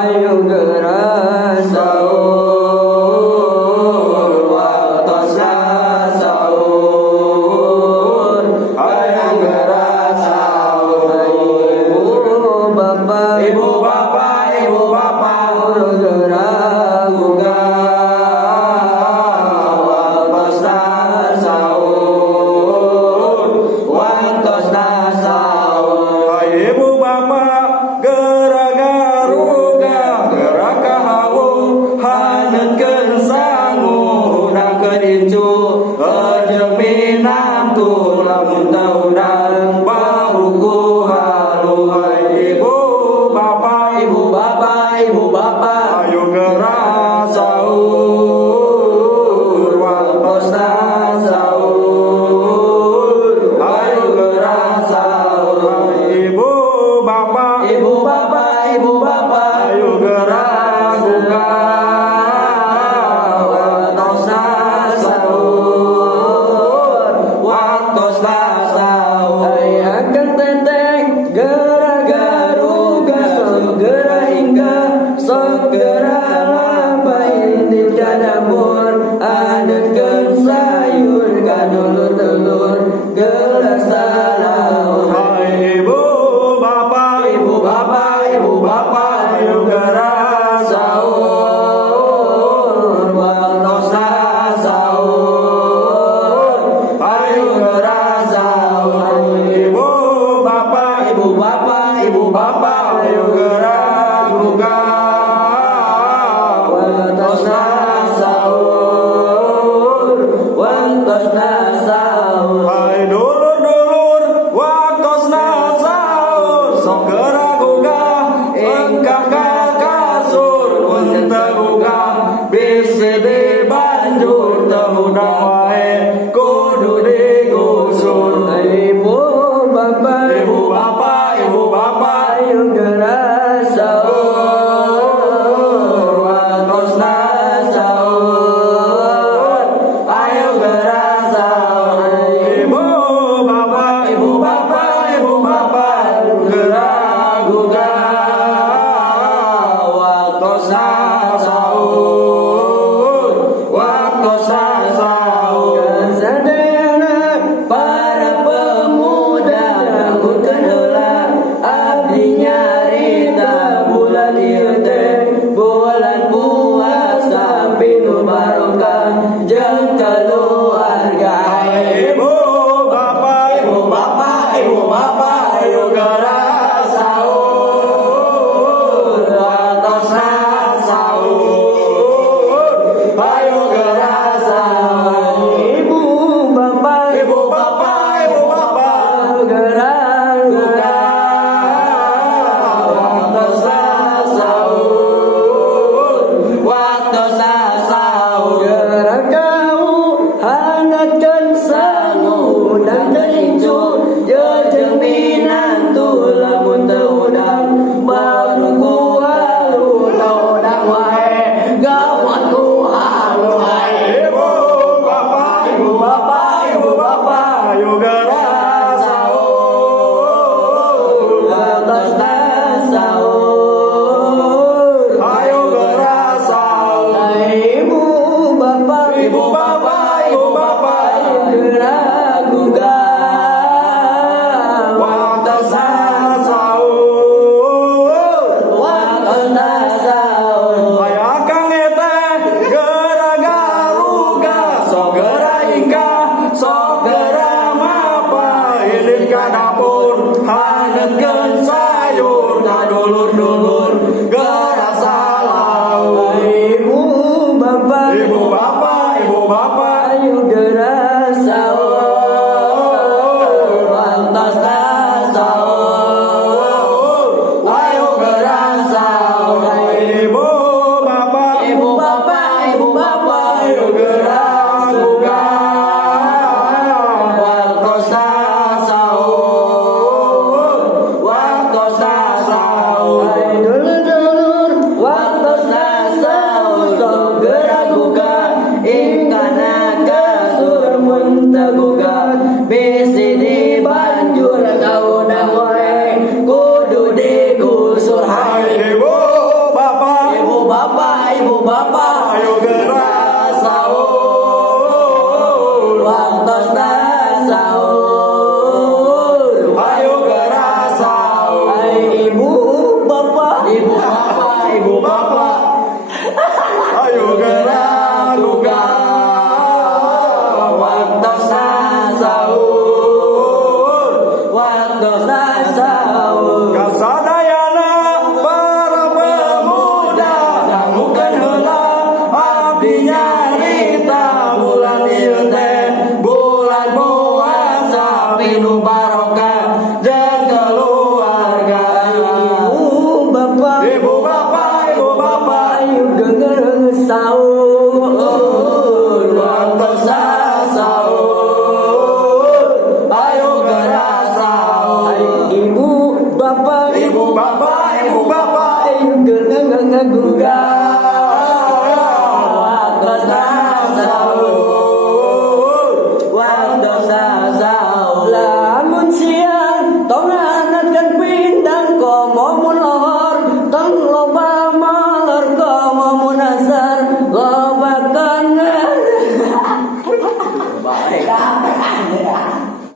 ayo gerak sahur, waktunya sahur, ayo gerak sahur. Ibu bapak, ayo gerak buka, waktunya sahur, waktunya sahur. Ibu bapak gerak garuga, gerak kahawu, hanetkeun sangu, udangkeun incu, jeung minantu, lamun teu udang paruku halu. Ibu bapak, ayo gerak sahur, waktunya sahur, ayo gerak sahur. Ibu bapak, ayo gerak buka, waktunya sahur, waktunya sahur. Akan teteng gerak garuga, segera hingga segera lampain di dapur, adetkeun sayur kadulur telur gelas salaur. Ibu bapak, ayo gerak Sahur, waktunya sahur, ayo gerak sahur. Ibu bapak, ibu bapak, ayo gerak buka, menggugah